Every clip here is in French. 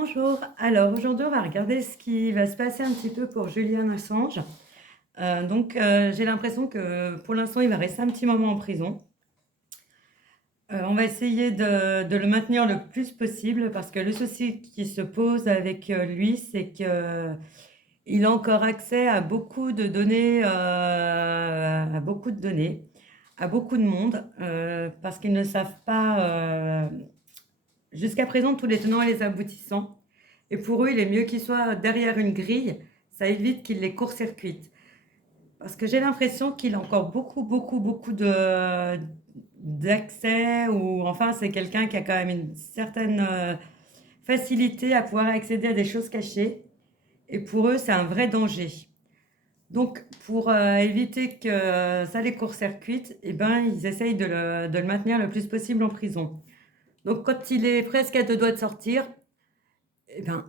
Bonjour, alors aujourd'hui on va regarder ce qui va se passer un petit peu pour Julian Assange. J'ai l'impression que pour l'instant il va rester un petit moment en prison. On va essayer de le maintenir le plus possible parce que le souci qui se pose avec lui, c'est qu'il a encore accès à beaucoup de données, à beaucoup de monde, parce qu'ils ne savent pas, jusqu'à présent, tous les tenants et les aboutissants. Et pour eux, il est mieux qu'ils soient derrière une grille. Ça évite qu'ils les court-circuitent. Parce que j'ai l'impression qu'il a encore beaucoup d'accès, ou enfin, c'est quelqu'un qui a quand même une certaine facilité à pouvoir accéder à des choses cachées. Et pour eux, c'est un vrai danger. Donc, pour éviter que ça les court-circuite, eh ben, ils essayent de le maintenir le plus possible en prison. Donc, quand il est presque à deux doigts de sortir, eh ben,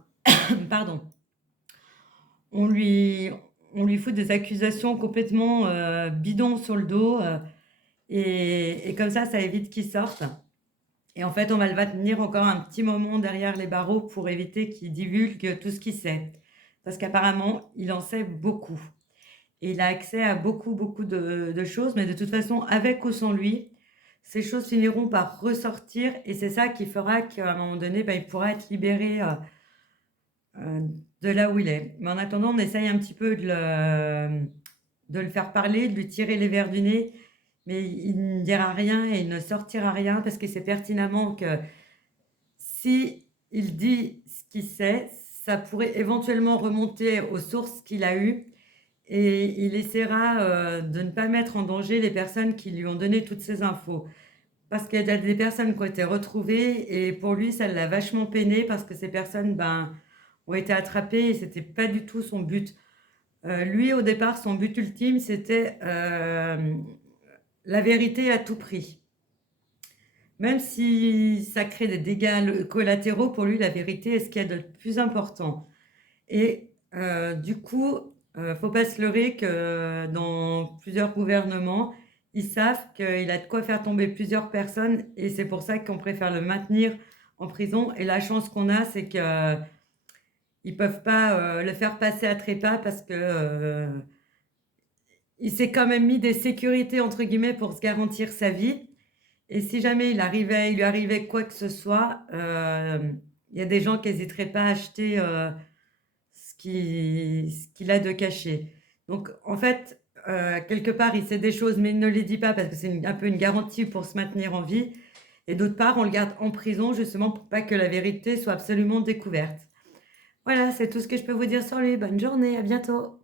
pardon, on lui, on lui fout des accusations complètement bidons sur le dos, et comme ça évite qu'il sorte. Et en fait, on va le maintenir encore un petit moment derrière les barreaux pour éviter qu'il divulgue tout ce qu'il sait. Parce qu'apparemment, il en sait beaucoup. Et il a accès à beaucoup de choses, mais de toute façon, avec ou sans lui, ces choses finiront par ressortir, et c'est ça qui fera qu'à un moment donné, il pourra être libéré de là où il est. Mais en attendant, on essaye un petit peu de le faire parler, de lui tirer les vers du nez, mais il ne dira rien et il ne sortira rien parce qu'il sait pertinemment que si il dit ce qu'il sait, ça pourrait éventuellement remonter aux sources qu'il a eues, et il essaiera de ne pas mettre en danger les personnes qui lui ont donné toutes ces infos. Parce qu'il y a des personnes qui ont été retrouvées, et pour lui, ça l'a vachement peiné parce que ces personnes, ont été attrapées et c'était pas du tout son but. Lui, au départ, son but ultime, c'était la vérité à tout prix. Même si ça crée des dégâts collatéraux, pour lui, la vérité est ce qu'il y a de plus important. Et du coup, faut pas se leurrer que dans plusieurs gouvernements, ils savent qu'il a de quoi faire tomber plusieurs personnes, et c'est pour ça qu'on préfère le maintenir en prison. Et la chance qu'on a, c'est qu'ils peuvent pas le faire passer à trépas parce que il s'est quand même mis des sécurités entre guillemets pour se garantir sa vie. Et si jamais il lui arrivait quoi que ce soit, il y a des gens qui n'hésiteraient pas à acheter ce qu'il a de caché. Donc en fait, quelque part, il sait des choses, mais il ne les dit pas parce que c'est un peu une garantie pour se maintenir en vie. Et d'autre part, on le garde en prison justement pour pas que la vérité soit absolument découverte. Voilà, c'est tout ce que je peux vous dire sur lui. Bonne journée, à bientôt.